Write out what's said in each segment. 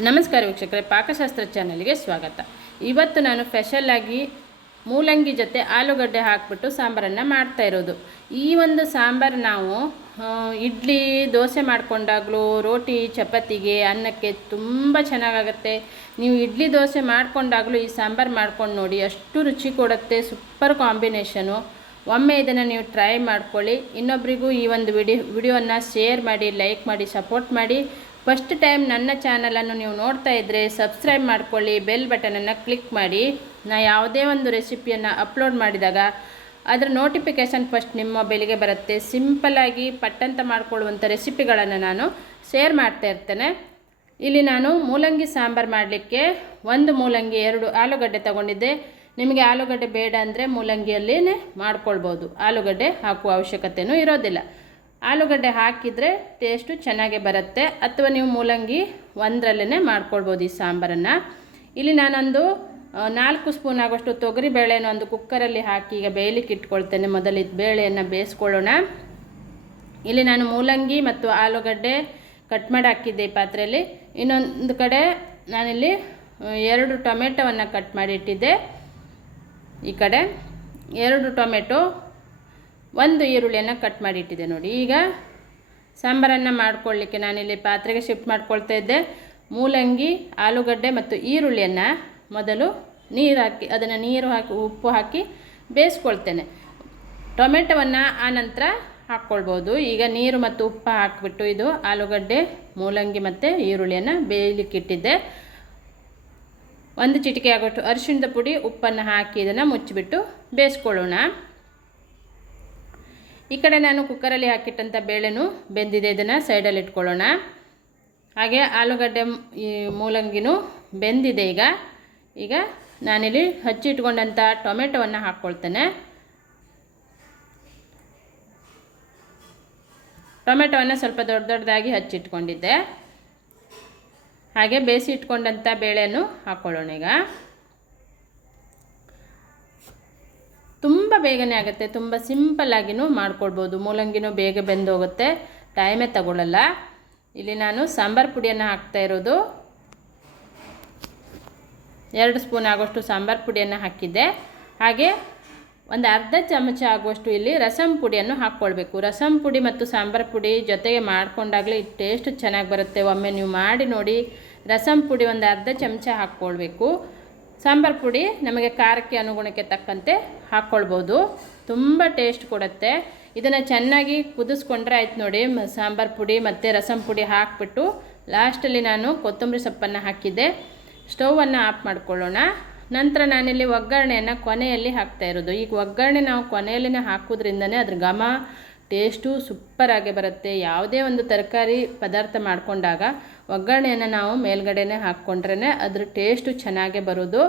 ನಮಸ್ಕಾರ ವೀಕ್ಷಕರೇ, ಪಾಕಶಾಸ್ತ್ರ ಚಾನಲ್ಗೆ ಸ್ವಾಗತ. ಇವತ್ತು ನಾನು ಸ್ಪೆಷಲ್ಲಾಗಿ ಮೂಲಂಗಿ ಜೊತೆ ಆಲೂಗಡ್ಡೆ ಹಾಕ್ಬಿಟ್ಟು ಸಾಂಬಾರನ್ನು ಮಾಡ್ತಾ ಇರೋದು. ಈ ಒಂದು ಸಾಂಬಾರು ನಾವು ಇಡ್ಲಿ, ದೋಸೆ ಮಾಡಿಕೊಂಡಾಗ್ಲೂ, ರೋಟಿ, ಚಪಾತಿಗೆ, ಅನ್ನಕ್ಕೆ ತುಂಬ ಚೆನ್ನಾಗಾಗತ್ತೆ. ನೀವು ಇಡ್ಲಿ, ದೋಸೆ ಮಾಡಿಕೊಂಡಾಗಲೂ ಈ ಸಾಂಬಾರು ಮಾಡ್ಕೊಂಡು ನೋಡಿ, ಅಷ್ಟು ರುಚಿ ಕೊಡುತ್ತೆ, ಸೂಪರ್ ಕಾಂಬಿನೇಷನು. ಒಮ್ಮೆ ಇದನ್ನು ನೀವು ಟ್ರೈ ಮಾಡ್ಕೊಳ್ಳಿ. ಇನ್ನೊಬ್ಬರಿಗೂ ಈ ಒಂದು ವಿಡಿಯೋ ವಿಡಿಯೋನ ಶೇರ್ ಮಾಡಿ, ಲೈಕ್ ಮಾಡಿ, ಸಪೋರ್ಟ್ ಮಾಡಿ. ಫಸ್ಟ್ ಟೈಮ್ ನನ್ನ ಚಾನಲನ್ನು ನೀವು ನೋಡ್ತಾ ಇದ್ದರೆ ಸಬ್ಸ್ಕ್ರೈಬ್ ಮಾಡ್ಕೊಳ್ಳಿ ಬೆಲ್ ಬಟನನ್ನು ಕ್ಲಿಕ್ ಮಾಡಿ. ನಾ ಯಾವುದೇ ಒಂದು ರೆಸಿಪಿಯನ್ನು ಅಪ್ಲೋಡ್ ಮಾಡಿದಾಗ ಅದರ ನೋಟಿಫಿಕೇಷನ್ ಫಸ್ಟ್ ನಿಮ್ಮ ಮೊಬೈಲಿಗೆ ಬರುತ್ತೆ. ಸಿಂಪಲ್ಲಾಗಿ ಪಟ್ಟಂತ ಮಾಡಿಕೊಳ್ಳುವಂಥ ರೆಸಿಪಿಗಳನ್ನು ನಾನು ಶೇರ್ ಮಾಡ್ತಾ ಇರ್ತೇನೆ. ಇಲ್ಲಿ ನಾನು ಮೂಲಂಗಿ ಸಾಂಬಾರು ಮಾಡಲಿಕ್ಕೆ ಒಂದು ಮೂಲಂಗಿ, ಎರಡು ಆಲೂಗಡ್ಡೆ ತಗೊಂಡಿದ್ದೆ. ನಿಮಗೆ ಆಲೂಗಡ್ಡೆ ಬೇಡ ಅಂದರೆ ಮೂಲಂಗಿಯಲ್ಲೇ ಮಾಡ್ಕೊಳ್ಬೋದು. ಆಲೂಗಡ್ಡೆ ಹಾಕುವ ಅವಶ್ಯಕತೆಯೂ ಇರೋದಿಲ್ಲ. ಆಲೂಗಡ್ಡೆ ಹಾಕಿದರೆ ಟೇಸ್ಟು ಚೆನ್ನಾಗೇ ಬರುತ್ತೆ. ಅಥವಾ ನೀವು ಮೂಲಂಗಿ ಒಂದರಲ್ಲೇ ಮಾಡ್ಕೊಳ್ಬೋದು ಈ ಸಾಂಬಾರನ್ನು. ಇಲ್ಲಿ ನಾನೊಂದು ನಾಲ್ಕು ಸ್ಪೂನ್ ಆಗೋಷ್ಟು ತೊಗರಿ ಬೇಳೆನ ಒಂದು ಕುಕ್ಕರಲ್ಲಿ ಹಾಕಿ ಈಗ ಬೇಯಲಿಕ್ಕೆ ಇಟ್ಕೊಳ್ತೇನೆ. ಮೊದಲು ಬೇಳೆಯನ್ನು ಬೇಯಿಸ್ಕೊಳ್ಳೋಣ. ಇಲ್ಲಿ ನಾನು ಮೂಲಂಗಿ ಮತ್ತು ಆಲೂಗಡ್ಡೆ ಕಟ್ ಮಾಡಿ ಹಾಕಿದ್ದೆ ಈ ಪಾತ್ರೆಯಲ್ಲಿ. ಇನ್ನೊಂದು ಕಡೆ ನಾನಿಲ್ಲಿ ಎರಡು ಟೊಮೆಟೊವನ್ನು ಕಟ್ ಮಾಡಿ ಇಟ್ಟಿದ್ದೆ. ಈ ಕಡೆ ಎರಡು ಟೊಮೆಟೊ ಒಂದು ಈರುಳ್ಳಿಯನ್ನು ಕಟ್ ಮಾಡಿ ಇಟ್ಟಿದ್ದೆ ನೋಡಿ. ಈಗ ಸಾಂಬಾರನ್ನು ಮಾಡಿಕೊಳ್ಳಿಕ್ಕೆ ನಾನಿಲ್ಲಿ ಪಾತ್ರೆಗೆ ಶಿಫ್ಟ್ ಮಾಡ್ಕೊಳ್ತಾ ಇದ್ದೆ. ಮೂಲಂಗಿ, ಆಲೂಗಡ್ಡೆ ಮತ್ತು ಈರುಳ್ಳಿಯನ್ನು ಮೊದಲು ನೀರು ಹಾಕಿ, ಅದನ್ನು ನೀರು ಹಾಕಿ, ಉಪ್ಪು ಹಾಕಿ ಬೇಯಿಸ್ಕೊಳ್ತೇನೆ. ಟೊಮೆಟೊವನ್ನು ಆನಂತರ ಹಾಕ್ಕೊಳ್ಬೋದು. ಈಗ ನೀರು ಮತ್ತು ಉಪ್ಪು ಹಾಕಿಬಿಟ್ಟು ಇದು ಆಲೂಗಡ್ಡೆ, ಮೂಲಂಗಿ ಮತ್ತು ಈರುಳ್ಳಿಯನ್ನು ಬೇಯಲಿಕ್ಕಿಟ್ಟಿದ್ದೆ ಒಂದು ಚಿಟಿಕೆ ಆಗೋಷ್ಟು ಅರಿಶಿಣದ ಪುಡಿ, ಉಪ್ಪನ್ನು ಹಾಕಿ ಇದನ್ನು ಮುಚ್ಚಿಬಿಟ್ಟು ಬೇಯಿಸ್ಕೊಳ್ಳೋಣ. ಈ ಕಡೆ ನಾನು ಕುಕ್ಕರಲ್ಲಿ ಹಾಕಿಟ್ಟಂಥ ಬೇಳೆನೂ ಬೆಂದಿದೆ. ಇದನ್ನು ಸೈಡಲ್ಲಿ ಇಟ್ಕೊಳ್ಳೋಣ. ಹಾಗೆ ಆಲೂಗಡ್ಡೆ ಮೂಲಂಗಿನೂ ಬೆಂದಿದೆ ಈಗ. ಈಗ ನಾನಿಲ್ಲಿ ಹಚ್ಚಿಟ್ಕೊಂಡಂಥ ಟೊಮೆಟೊವನ್ನು ಹಾಕ್ಕೊಳ್ತೇನೆ. ಟೊಮೆಟೊವನ್ನು ಸ್ವಲ್ಪ ದೊಡ್ಡ ದೊಡ್ಡದಾಗಿ ಹಚ್ಚಿಟ್ಕೊಂಡಿದ್ದೆ ಹಾಗೆ ಬೇಯಿಸಿ ಇಟ್ಕೊಂಡಂಥ ಬೇಳೆಯನ್ನು ಹಾಕ್ಕೊಳ್ಳೋಣ ಈಗ. ತುಂಬ ಬೇಗನೆ ಆಗುತ್ತೆ. ತುಂಬ ಸಿಂಪಲ್ಲಾಗಿಯೂ ಮಾಡ್ಕೊಳ್ಬೋದು ಮೂಲಂಗಿನೂ ಬೇಗ ಬೆಂದೋಗುತ್ತೆ. ಟೈಮೇ ತಗೊಳ್ಳಲ್ಲ ಇಲ್ಲಿ ನಾನು ಸಾಂಬಾರು ಪುಡಿಯನ್ನು ಹಾಕ್ತಾ ಇರೋದು. ಎರಡು ಸ್ಪೂನ್ ಆಗೋಷ್ಟು ಸಾಂಬಾರು ಪುಡಿಯನ್ನು ಹಾಕಿದ್ದೆ. ಹಾಗೆ ಒಂದು ಅರ್ಧ ಚಮಚ ಆಗುವಷ್ಟು ಇಲ್ಲಿ ರಸಂ ಪುಡಿಯನ್ನು ಹಾಕ್ಕೊಳ್ಬೇಕು. ರಸಂ ಪುಡಿ ಮತ್ತು ಸಾಂಬಾರು ಪುಡಿ ಜೊತೆಗೆ ಮಾಡಿಕೊಂಡಾಗಲೇ ಟೇಸ್ಟ್ ಚೆನ್ನಾಗಿ ಬರುತ್ತೆ. ಒಮ್ಮೆ ನೀವು ಮಾಡಿ ನೋಡಿ ರಸಂ ಪುಡಿ ಒಂದು ಅರ್ಧ ಚಮಚ ಹಾಕ್ಕೊಳ್ಬೇಕು. ಸಾಂಬಾರು ಪುಡಿ ನಮಗೆ ಖಾರಕ್ಕೆ ಅನುಗುಣಕ್ಕೆ ತಕ್ಕಂತೆ ಹಾಕ್ಕೊಳ್ಬೋದು. ತುಂಬ ಟೇಸ್ಟ್ ಕೊಡುತ್ತೆ. ಇದನ್ನು ಚೆನ್ನಾಗಿ ಕುದಿಸ್ಕೊಂಡ್ರೆ ಆಯ್ತು ನೋಡಿ ಸಾಂಬಾರು ಪುಡಿ ಮತ್ತು ರಸಂ ಪುಡಿ ಹಾಕ್ಬಿಟ್ಟು ಲಾಸ್ಟಲ್ಲಿ ನಾನು ಕೊತ್ತಂಬರಿ ಸೊಪ್ಪನ್ನು ಹಾಕಿದ್ದೆ. ಸ್ಟೌವನ್ನು ಆಫ್ ಮಾಡ್ಕೊಳ್ಳೋಣ. ನಂತರ ನಾನಿಲ್ಲಿ ಒಗ್ಗರಣೆಯನ್ನು ಕೊನೆಯಲ್ಲಿ ಹಾಕ್ತಾ ಇರೋದು. ಈಗ ಒಗ್ಗರಣೆ ನಾವು ಕೊನೆಯಲ್ಲೇ ಹಾಕೋದ್ರಿಂದನೇ ಅದ್ರ ಘಮ, ಟೇಸ್ಟು ಸೂಪರಾಗಿ ಬರುತ್ತೆ. ಯಾವುದೇ ಒಂದು ತರಕಾರಿ ಪದಾರ್ಥ ಮಾಡಿಕೊಂಡಾಗ ಒಗ್ಗರಣೆಯನ್ನು ನಾವು ಮೇಲ್ಗಡೆನೇ ಹಾಕ್ಕೊಂಡ್ರೇ ಅದ್ರ ಟೇಸ್ಟು ಚೆನ್ನಾಗೇ ಬರೋದು.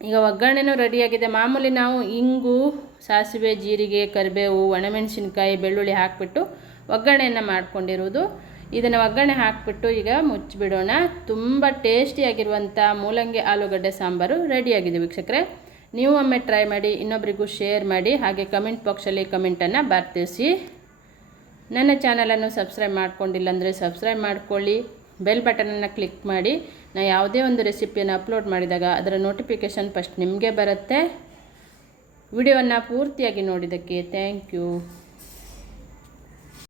ಈಗ ಒಗ್ಗರಣೆನೂ ರೆಡಿಯಾಗಿದೆ ಮಾಮೂಲಿ ನಾವು ಇಂಗು, ಸಾಸಿವೆ, ಜೀರಿಗೆ, ಕರಿಬೇವು, ಒಣಮೆಣಸಿನ್ಕಾಯಿ, ಬೆಳ್ಳುಳ್ಳಿ ಹಾಕಿಬಿಟ್ಟು ಒಗ್ಗರಣೆಯನ್ನು ಮಾಡ್ಕೊಂಡಿರೋದು. ಇದನ್ನು ಒಗ್ಗರಣೆ ಹಾಕಿಬಿಟ್ಟು ಈಗ ಮುಚ್ಚಿಬಿಡೋಣ. ತುಂಬ ಟೇಸ್ಟಿಯಾಗಿರುವಂಥ ಮೂಲಂಗಿ, ಆಲೂಗಡ್ಡೆ, ಸಾಂಬಾರು ರೆಡಿಯಾಗಿದೆ ವೀಕ್ಷಕರೇ. ನೀವು ಒಮ್ಮೆ ಟ್ರೈ ಮಾಡಿ ಇನ್ನೊಬ್ಬರಿಗೂ ಶೇರ್ ಮಾಡಿ, ಹಾಗೆ ಕಮೆಂಟ್ ಬಾಕ್ಸಲ್ಲಿ ಕಮೆಂಟನ್ನು ಬರ್ತಿಸಿ. ನನ್ನ ಚಾನಲನ್ನು ಸಬ್ಸ್ಕ್ರೈಬ್ ಮಾಡ್ಕೊಂಡಿಲ್ಲ ಅಂದರೆ ಸಬ್ಸ್ಕ್ರೈಬ್ ಮಾಡ್ಕೊಳ್ಳಿ, ಬೆಲ್ ಬಟನನ್ನು ಕ್ಲಿಕ್ ಮಾಡಿ. ನಾ ಯಾವುದೇ ಒಂದು ರೆಸಿಪಿಯನ್ನು ಅಪ್ಲೋಡ್ ಮಾಡಿದಾಗ ಅದರ ನೋಟಿಫಿಕೇಷನ್ ಫಸ್ಟ್ ನಿಮಗೆ ಬರುತ್ತೆ. ವಿಡಿಯೋವನ್ನು ಪೂರ್ತಿಯಾಗಿ ನೋಡಿದ್ದಕ್ಕೆ ಥ್ಯಾಂಕ್ ಯು